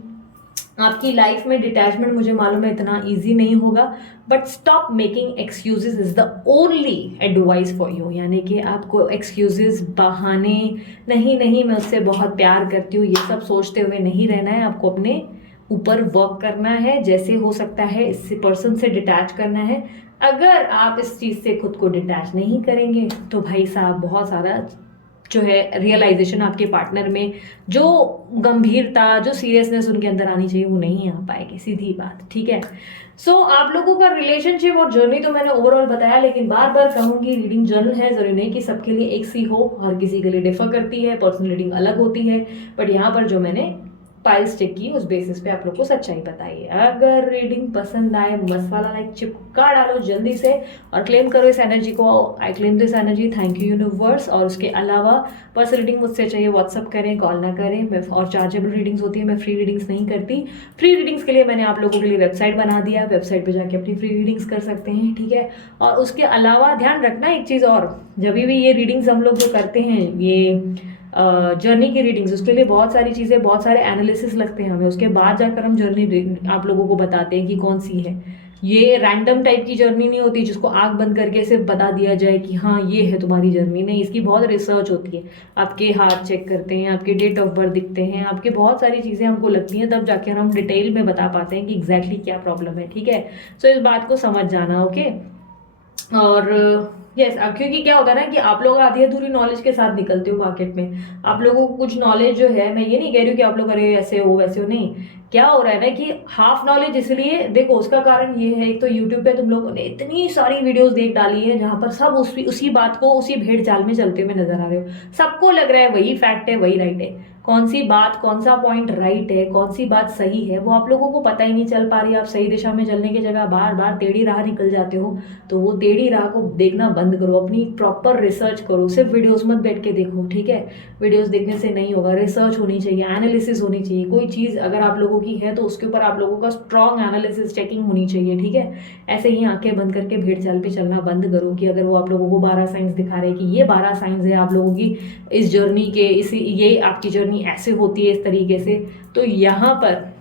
आपकी लाइफ में डिटैचमेंट मुझे मालूम है इतना इजी नहीं होगा, but stop making excuses is the only advice for you. यानी कि आपको एक्सक्यूजेज, बहाने, नहीं नहीं मैं उससे बहुत प्यार करती हूँ, ये सब सोचते हुए नहीं रहना है। आपको अपने ऊपर वर्क करना है, जैसे हो सकता है इस पर्सन से डिटैच करना है। अगर आप इस चीज़ से खुद को डिटैच नहीं करेंगे तो भाई साहब बहुत सारा जो है रियलाइजेशन आपके पार्टनर में, जो गंभीरता, जो सीरियसनेस उनके अंदर आनी चाहिए, वो नहीं आ पाएगी, सीधी बात। ठीक है, आप लोगों का रिलेशनशिप और जर्नी तो मैंने ओवरऑल बताया, लेकिन बार बार कहूंगी रीडिंग जर्नल है, जरूरी नहीं कि सबके लिए एक सी हो, हर किसी के लिए डिफर करती है, पर्सनल रीडिंग अलग होती है। बट यहाँ पर जो मैंने फाइल्स चेक की उस बेसिस पे आप लोग को सच्चाई बताइए। अगर रीडिंग पसंद आए, मसाला लाइक चिपका डालो जल्दी से और क्लेम करो इस एनर्जी को। I claim this energy, thank you universe. और उसके अलावा पर्सनल रीडिंग मुझसे चाहिए, व्हाट्सअप करें, कॉल ना करें। मैं और चार्जेबल रीडिंग्स होती है, मैं फ्री रीडिंग्स नहीं करती। फ्री रीडिंग्स के लिए मैंने आप लोगों के लिए वेबसाइट बना दिया, वेबसाइट पर जाके अपनी फ्री रीडिंग्स कर सकते हैं। ठीक है, और उसके अलावा ध्यान रखना एक चीज़ और, जब भी ये रीडिंग्स हम लोग जो करते हैं, ये जर्नी की रीडिंग्स, उसके लिए बहुत सारी चीज़ें, बहुत सारे एनालिसिस लगते हैं हमें, उसके बाद जाकर हम जर्नी आप लोगों को बताते हैं कि कौन सी है। ये रैंडम टाइप की जर्नी नहीं होती जिसको आंख बंद करके सिर्फ बता दिया जाए कि हाँ ये है तुम्हारी जर्नी। नहीं, इसकी बहुत रिसर्च होती है। आपके हाथ चेक करते हैं, आपके डेट ऑफ बर्थ दिखते हैं, आपके बहुत सारी चीज़ें हमको लगती हैं, तब जाके हम डिटेल में बता पाते हैं कि एग्जैक्टली क्या प्रॉब्लम है। ठीक है, इस बात को समझ जाना। ओके, और यस क्योंकि क्या होता है ना कि आप लोग आधी अधूरी नॉलेज के साथ निकलते हो मार्केट में। आप लोगों को कुछ नॉलेज जो है, मैं ये नहीं कह रही हूँ कि आप लोग अरे ऐसे हो वैसे हो, नहीं। क्या हो रहा है ना कि हाफ नॉलेज, इसलिए देखो उसका कारण ये है, एक तो यूट्यूब पे तुम लोगों ने इतनी सारी वीडियोस देख डाली है जहां पर सब उसी बात को उसी भेड़ चाल में चलते हुए नजर आ रहे हो। सबको लग रहा है वही फैक्ट है, वही राइट है। कौन सी बात, कौन सा पॉइंट राइट है, कौन सी बात सही है, वो आप लोगों को पता ही नहीं चल पा रही है। आप सही दिशा में चलने की जगह बार बार टेढ़ी राह निकल जाते हो, तो वो टेढ़ी राह को देखना बंद करो, अपनी प्रॉपर रिसर्च करो। सिर्फ वीडियोस मत बैठ के देखो, ठीक है? वीडियोस देखने से नहीं होगा, रिसर्च होनी चाहिए, एनालिसिस होनी चाहिए। कोई चीज़ अगर आप लोगों की है तो उसके ऊपर आप लोगों का स्ट्रॉन्ग एनालिसिस, चेकिंग होनी चाहिए, ठीक है? ऐसे ही आंखें बंद करके भेड़ चाल पे चलना बंद करो कि अगर वो आप लोगों को 12 साइंस दिखा रहे हैं कि ये 12 साइंस है आप लोगों की इस जर्नी के, इसी ये आपकी जर्नी ऐसे होती है इस तरीके से, तो यहाँ पर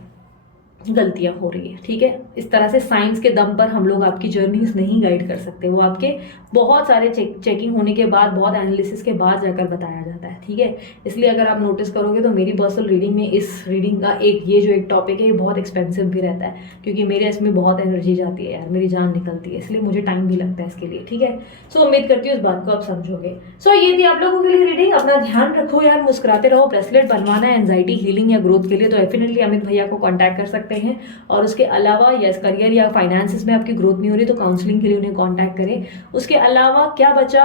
गलतियां हो रही है, ठीक है? इस तरह से साइंस के दम पर हम लोग आपकी जर्नीज नहीं गाइड कर सकते। वो आपके बहुत सारे चेकिंग होने के बाद, बहुत एनालिसिस के बाद जाकर बताया जाता है, ठीक है? इसलिए अगर आप नोटिस करोगे तो मेरी पर्सनल रीडिंग में इस रीडिंग का ये जो एक टॉपिक है ये बहुत एक्सपेंसिव भी रहता है, क्योंकि मेरे इसमें बहुत एनर्जी जाती है यार, मेरी जान निकलती है, इसलिए मुझे टाइम भी लगता है इसके लिए, ठीक है? सो उम्मीद करती हूँ इस बात को आप समझोगे। सो ये थी आप लोगों के लिए रीडिंग। अपना ध्यान रखो यार, मुस्कुराते रहो। ब्रेसलेट बनवाना है एंजाइटी हीलिंग या ग्रोथ के लिए तो डेफिनेटली अमित भैया को कॉन्टैक्ट कर सकते हैं। और उसके अलावा यस, करियर या फाइनेंसिस में आपकी ग्रोथ नहीं हो रही तो काउंसलिंग के लिए उन्हें कांटेक्ट करें। उसके अलावा क्या बचा,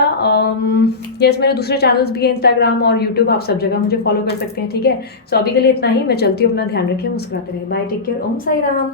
यस मेरे दूसरे चैनल्स भी हैं, इंस्टाग्राम और यूट्यूब, आप सब जगह मुझे फॉलो कर सकते हैं, ठीक है? सो अभी के लिए इतना ही, मैं चलती हूँ, अपना ध्यान रखिए, मुस्कुराते रहे, बाय, टेक केयर, ओम साई राम।